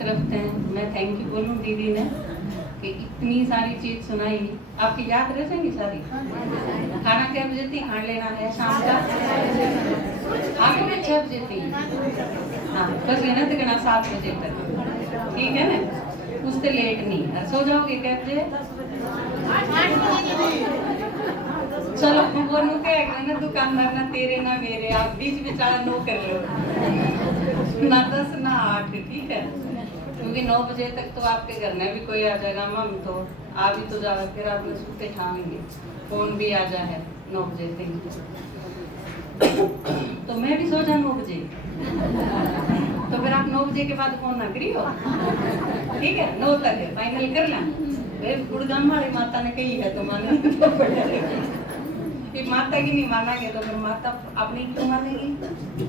तरफ थे, मैं थैंक यू बोलूँ दीदी ने कि इतनी सारी चीज सुनाई। आपकी याद रह जाएंगी सारी? खाना क्या बजे थी खाना लेना है शाम का? आपको 6 बजे थी। हाँ बस लेना तो कहना 7 बजे तक, ठीक है ना? उससे लेट नहीं। सो जाओगे क्या बजे? चलो वो नु क्या है ना, दुकानदार ना तेरे ना मेरे, आप बीच बेचारा नो कर लो ना 10 ना 8, ठीक है? क्योंकि 9 बजे तक तो आपके घर में भी कोई आ जाएगा, मम तो आ भी तो जाओ, फिर आप सुते ठामेंगे, फोन भी आ जाए 9 बजे तक, तो मैं भी सो जाऊँ 9 बजे, तो फिर आप 9 बजे के बाद फोन ना करियो, ठीक है? 9 तक फाइनल कर लें। गुड़गाम वाली माता ने कही है तो मानना तो पड़ेगा, फिर माता की नहीं मानेंगे तो फिर माता अपनी क्यों मानेगी,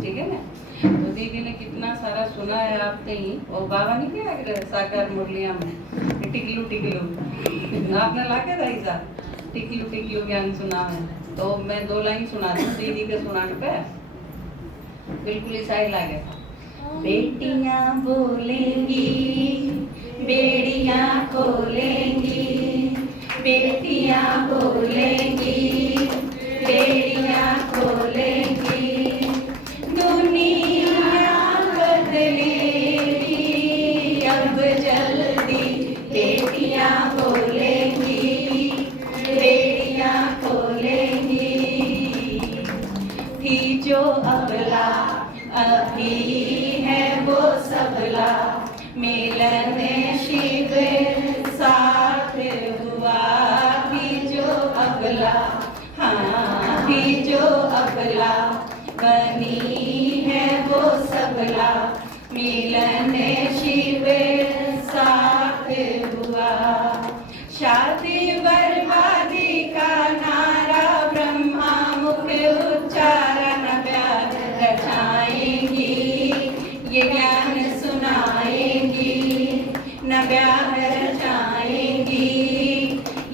ठीक है ना? तो दीदी ने कितना सारा सुना है आपने ही, और बाबा नहीं क्या साकार मुरलिया में टिकलू टिकलू आपने लाके था ऐसा टिकलू टिकलू ज्ञान सुना है, तो मैं 2 लाइन सुना दूं दीदी के सुनाने पे, बिल्कुल ऐसा ही लगे। बेटियां बोलेंगी बेड़ियां खोलेंगी, बेटियां बोलेंगी बेड़ियां खोलेंगी, दुनिया बदलेगी अब जल्दी, बेटियां बोलेंगी बेड़ियां खोलेंगी। थी जो अबला अभी है वो सबला, मिलन शिविर साथ हुआ भी जो अबला, हाँ भी जो अबला बनी है वो सबला, मिलन शिविर साथ हुआ। शादी बर्बादी का नारा ब्रह्मा मुख उच्चारण प्यार रचाएंगी, ये ज्ञान सुनाएंगी, न ब्याह रचाएंगी,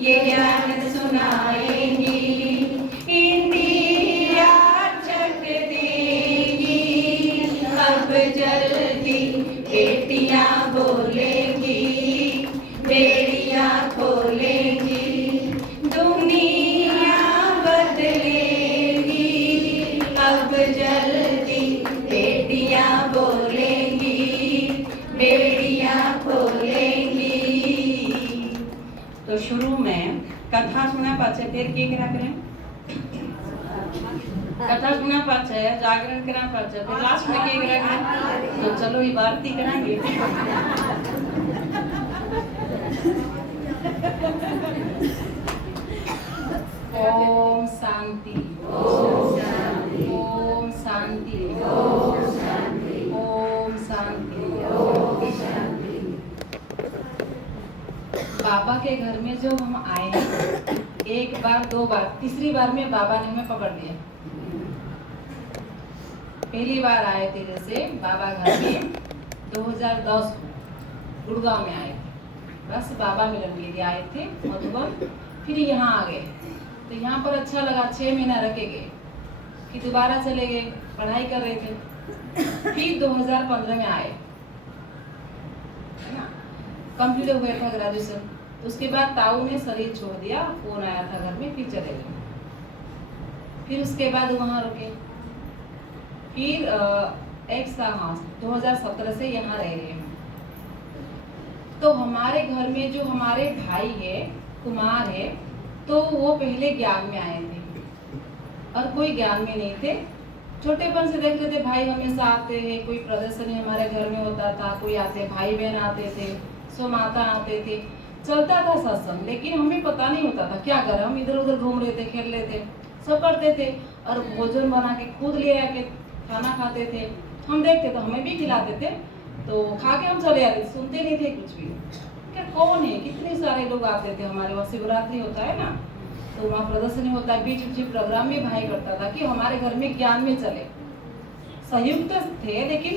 ये ज्ञान सुनाएंगी, इंडिया चट देगी अब जल्दी, बेटियां बोलेंगी बेड़ियां खोलेंगी, दुनिया बदलेगी अब जल्दी, बेटियां बोलेंगी बेड़ियां खोलेंगी। तो शुरू में कथा सुना पाछे, फिर के करा करें? कथा सुना पाछे, जागरण करा पाछे, फिर लास्ट में के करा करें? तो चलो ये आरती कराएंगे। ओम शांति, ओम शांति, ओम शांति, ओम शांति, ओम शांति, ओम शांति। बाबा के घर में जब हम आए, 1 बार 2 बार, तीसरी बार में बाबा ने हमें पकड़ लिया। पहली बार आए थे जैसे बाबा घर में 2010 गुड़गांव में आए थे, बस बाबा मिलन के लिए आए थे मधुबन, फिर यहाँ आ गए। तो यहाँ पर अच्छा लगा, 6 महीना रखे गए, फिर दोबारा चले गए, पढ़ाई कर रहे थे, फिर 2015 में आए, है ना? कंप्लीट हो गया था ग्रेजुएशन। तो उसके बाद ताऊ ने शरीर छोड़ दिया, फोन आया था घर में, फिर चले गए। फिर उसके बाद वहाँ रुके, फिर 2017 से यहाँ रह रहे हैं। तो हमारे घर में जो हमारे भाई है, कुमार है, तो वो पहले ज्ञान में आए थे और कोई ज्ञान में नहीं थे। छोटेपन से देखते थे भाई हमेशा आते हैं, कोई प्रदर्शनी हमारे घर में होता था, कोई आते, भाई बहन आते थे, सो माता आते थे, चलता था सत्संग, लेकिन हमें पता नहीं होता था क्या करें। हम इधर उधर घूम रहे थे, खेल रहे थे, सब करते थे, और भोजन बना के खुद ले आके खाना खाते थे। हम देखते तो हमें भी खिलाते थे, तो खा के हम चले आते, सुनते नहीं थे कुछ भी। क्या कौन है, कितने सारे लोग आते थे हमारे वहाँ, शिवरात्रि होता है ना, तो वहाँ प्रदर्शनी होता है, बीच बीच प्रोग्राम भी भाई करता था कि हमारे घर में ज्ञान में चले। संयुक्त थे लेकिन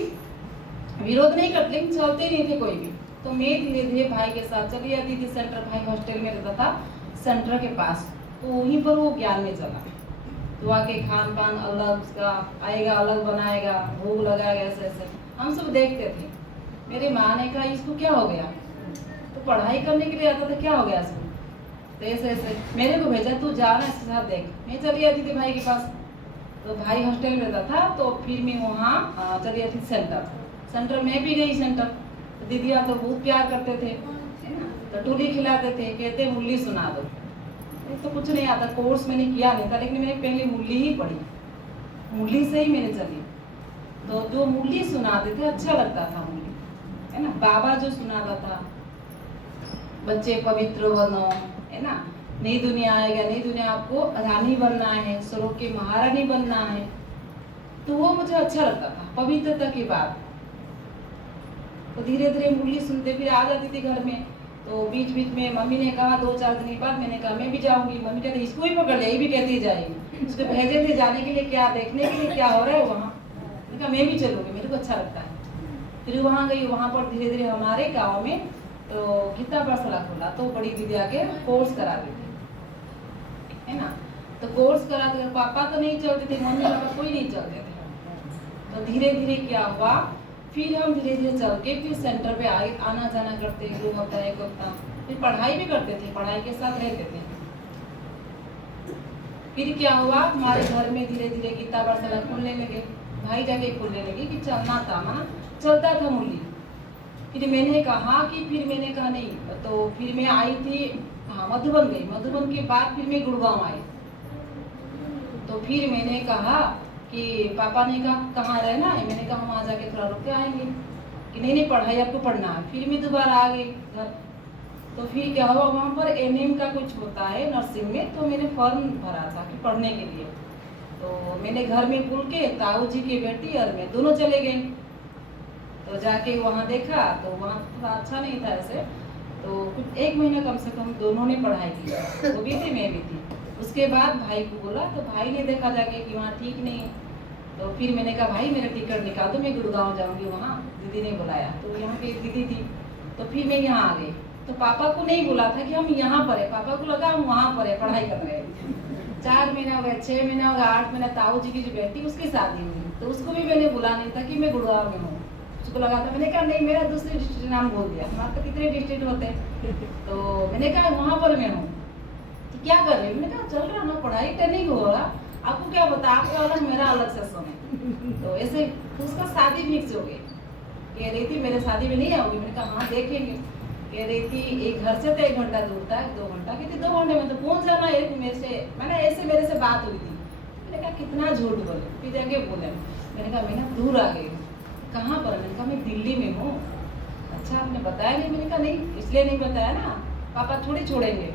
विरोध नहीं करते, लेकिन चलते नहीं थे कोई भी। तो मैं धीरे धीरे भाई के साथ चली जाती थी सेंटर, भाई हॉस्टल में रहता था सेंटर के पास, तो वहीं पर वो ज्ञान में चला। तो आके खान पान अलग उसका आएगा, अलग बनाएगा, भोग लगाएगा, ऐसे ऐसे हम सब देखते थे। मेरी माँ ने कहा इसको क्या हो गया, तो पढ़ाई करने के लिए आता था, क्या हो गया इसको? तो ऐसे ऐसे मेरे को भेजा, तू जाना इसके साथ देख। मैं चली आती थी भाई के पास, तो भाई हॉस्टल में रहता था, तो फिर मैं वहाँ चली आती थी सेंटर में भी गई सेंटर। तो दीदियाँ तो बहुत प्यार करते थे, है ना, तो टूली खिलाते थे, कहते मुरली सुना दो। तो कुछ नहीं आता, कोर्स मैंने किया नहीं था, लेकिन मैंने पहले मुरली ही पढ़ी, मुरली से ही मैंने चली। तो जो मुरली सुनाते थे अच्छा लगता था मुरली, है ना। बाबा जो सुनाता था, बच्चे पवित्र बनो, है ना, नई दुनिया आएगा, नई दुनिया आपको रानी बनना है, स्वर्ग की महारानी बनना है, तो वो मुझे अच्छा लगता था, पवित्रता की बात। तो धीरे धीरे मुरली सुनते फिर आ जाती थी घर में। तो बीच बीच में मम्मी ने कहा 2-4 दिन के बाद, मैंने कहा मैं भी जाऊंगी। मम्मी कहती इसको ही पकड़ ले, ये भी कहती जाएगी। उसको भेजे थे जाने के लिए, क्या देखने के लिए क्या हो रहा है वहाँ। मैंने कहा मैं भी चलूंगी, मेरे को अच्छा लगता है। फिर वहाँ गई, वहाँ पर धीरे धीरे हमारे गाँव में तो गीता पाठशाला खोला, तो बड़ी दीदी आके कोर्स करा दी थी, है ना। तो कोर्स करा तो पापा तो नहीं चलते थे, मम्मी पापा कोई नहीं चलते थे। तो धीरे धीरे क्या हुआ, फिर हम धीरे धीरे चल के फिर सेंटर पे आना जाना करते, 2 हफ्ता 1 हफ्ता, फिर पढ़ाई भी करते थे, पढ़ाई के साथ रहते थे। फिर क्या हुआ, हमारे घर में धीरे धीरे गीता पाठशाला खुलने लगे, भाई जाके खुलने लगी कि चलना था ना, चलता था मुरली। फिर मैंने कहा नहीं, तो फिर मैं आई थी, हाँ मधुबन गई, मधुबन के बाद फिर मैं गुड़गांव आई। तो फिर मैंने कहा कि पापा ने कहा कहाँ रहना है, मैंने कहा वहाँ जाके थोड़ा रुक के आएंगे, कि नहीं पढ़ाई आपको पढ़ना है। फिर मैं दोबारा आ गई घर। तो फिर क्या हुआ, वहाँ पर एनएम का कुछ होता है नर्सिंग में, तो मैंने फॉर्म भरा था कि पढ़ने के लिए। तो मैंने घर में बोल के, ताऊ जी की बेटी और मैं दोनों चले गए। तो जाके वहाँ देखा, तो वहाँ थोड़ा अच्छा नहीं था ऐसे, तो कुछ 1 महीना कम से कम दोनों ने पढ़ाई की, वो भी थी मैं भी थी। उसके बाद भाई को बोला, तो भाई ने देखा जाके कि वहाँ ठीक नहीं है। तो फिर मैंने कहा भाई मेरा टिकट निकाल दो, मैं गुड़गांव जाऊंगी। वहाँ दीदी ने बुलाया, तो यहाँ पे एक दीदी थी, तो फिर मैं यहाँ आ गई। तो पापा को नहीं बोला था कि हम यहाँ पर है, पापा को लगा हम वहाँ पर है, पढ़ाई कर रहे हैं। 4 महीना हो गया, 6 महीना हो गया, 8 महीना, ताऊ जी की जो बेटी उसकी शादी हुई, तो उसको भी मैंने बोला नहीं था कि मैं गुड़गांव में हूँ। उसको लगा था, मैंने कहा नहीं, मेरा दूसरे डिस्ट्रिक्ट नाम बोल दिया, हमारे तो कितने डिस्ट्रिक्ट होते हैं। तो मैंने कहा वहाँ पर मैं हूँ। तो क्या कर रही हूँ, मैंने कहा चल रहा ना, पढ़ाई ट्रेनिंग होगा, आपको क्या पता, आपका अलग मेरा अलग सेशन है। तो ऐसे तो उसका शादी फिक्स हो गई। कह रही थी मेरे शादी में नहीं आओगी, मैंने कहा हाँ देखेंगे। कह रही थी एक घर से तो 1 घंटा दूर था, 2 घंटा, कहती 2 घंटे में तो पहुँच जाना है। मेरे से बात हुई थी। मैंने कहा कितना झूठ बोले, फिर जाके बोले, मैंने कहा मैं ना दूर आ गई। कहाँ पर? मैंने कहा मैं दिल्ली में हूँ। अच्छा आपने बताया नहीं? मैंने कहा नहीं, इसलिए नहीं बताया ना, पापा थोड़ी छोड़ेंगे।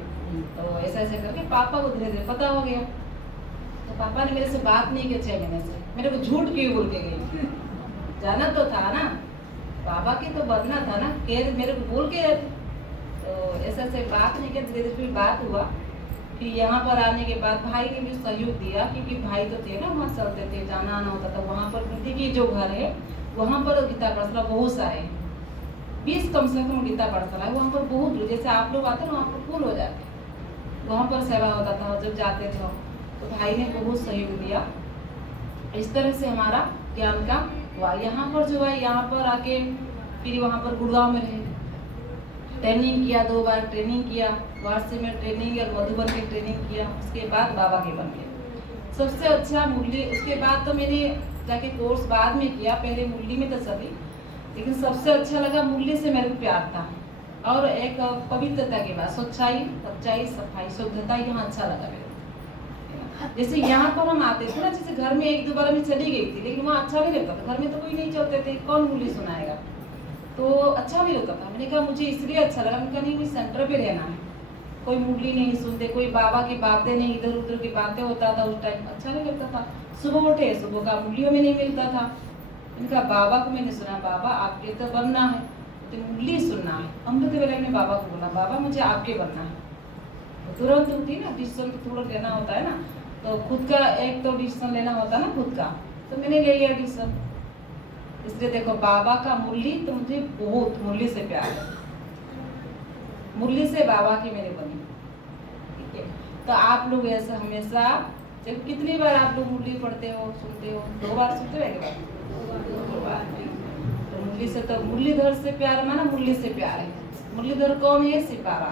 तो ऐसा ऐसे करके पापा को धीरे धीरे पता हो गया। तो पापा ने मेरे से बात नहीं की 6 महीने से, मेरे को झूठ क्यों बोल के गई? जाना तो था ना, पापा की तो बनना था ना, कह मेरे को बोल के। तो ऐसा ऐसे बात नहीं किया, धीरे धीरे फिर बात हुआ। फिर यहाँ पर आने के बाद भाई ने भी सहयोग दिया, क्योंकि भाई तो थे ना, वहाँ चलते थे, जाना आना होता था। वहाँ पर दीदी की जो घर है वहाँ पर गीता पाठशाला बहुत सारे, 20 कम से कम गीता पाठशाला है। वहाँ पर बहुत, जैसे आप लोग आते ना वहाँ पर फुल हो जाते, वहाँ पर सेवा होता था जब जाते थे। तो भाई ने बहुत सहयोग दिया। इस तरह से हमारा ज्ञान का हुआ। यहाँ पर जो है, यहाँ पर आके फिर वहाँ पर गुड़गांव में रहे, ट्रेनिंग किया, 2 बार ट्रेनिंग किया, वाराणसी में ट्रेनिंग और मधुबन की ट्रेनिंग किया। उसके बाद बाबा के बन गए। सबसे अच्छा मुरली, उसके बाद तो मैंने जाके कोर्स बाद में किया, पहले मुरली में तो सभी, लेकिन सबसे अच्छा लगा मुरली से मेरे को प्यार था। और एक पवित्रता की बात, सच्चाई, सच्चाई, सफाई, शुद्धता, यहाँ अच्छा लगा मेरे को। जैसे यहाँ पर हम आते थे ना, जैसे घर में 1-2 बार मैं चली गई थी, लेकिन वहाँ अच्छा नहीं लगता था, घर में तो कोई नहीं चलते थे, कौन मुरली सुनाएगा, तो अच्छा नहीं लगता था। मैंने कहा मुझे इसलिए अच्छा लगा, मैंने कहा नहीं, मुझे सेंटर पे रहना है, कोई मुरली नहीं सुनते, कोई बाबा की बातें नहीं, इधर उधर की बातें होता था उस टाइम, अच्छा नहीं लगता था। सुबह उठे, सुबह का मुरलियों में नहीं मिलता था। इनका बाबा को मैंने सुना, बाबा आपके तो बनना है, तो मुरली सुनना है। अमृत वेला ने बाबा को बोला, बाबा मुझे आपके बनना है। तो तुरंत उठी ना, डिसीजन तो थोड़ा लेना होता है ना, तो खुद का एक तो डिसीजन लेना होता है ना खुद का, तो मैंने ले लिया डिसीजन। इसलिए देखो, बाबा का मुरली तो मुझे बहुत, मुरली से प्यार है, मुरली से बाबा की मेरे बनी। ठीक है, तो आप लोग ऐसा हमेशा, जब कितनी बार आप लोग मुरली पढ़ते हो, सुनते हो? 2 बार सुनते हो, 1 बार? 2 बार। तो मुरली से तो मुरलीधर से प्यार माना मुरली से प्यार है। मुरलीधर कौन है? सिपारा।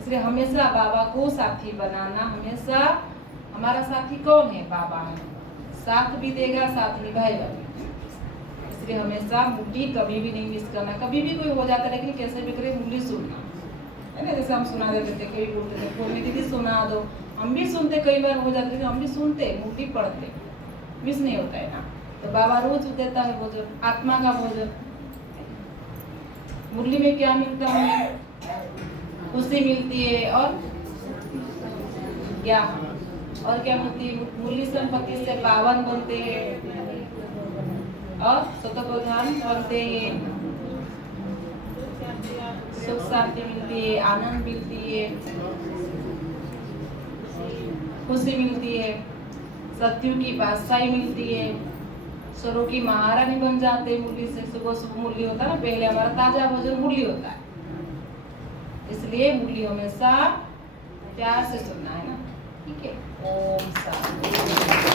इसलिए हमेशा बाबा को साथी बनाना। हमेशा हमारा साथी कौन है? बाबा है। साथ भी देगा, साथ निभाएगा। इसलिए हमेशा मुरली कभी भी नहीं मिस करना। कभी भी कोई हो जाता है लेकिन कैसे भी करे मुरली सुनना है ना। जैसे हम सुना देते थे, कभी बोलते थे फोन में दीदी सुना दो, हम भी सुनते, कई बार हो जाते थे हम भी सुनते, मुरली पढ़ते, मिस नहीं होता है ना। तो बाबा रोज देता है भोजन, आत्मा का भोजन। मुरली में क्या मिलता है? खुशी मिलती है और ज्ञान। और क्या मिलती है? मुरली संपत्ति से पावन बनते हैं और सतप्रधान बनते हैं। सुख शांति मिलती है, आनंद मिलती है, खुशी मिलती है, सत्यु की बादशाही मिलती है, स्वरों की महारानी बन जाते हैं मुरली से। सुबह सुबह मुरली होता है ना, पहले हमारा ताजा भोजन मुरली होता है। इसलिए मुरली हमेशा प्यार से सुनना है ना। ठीक है। ओम शांति।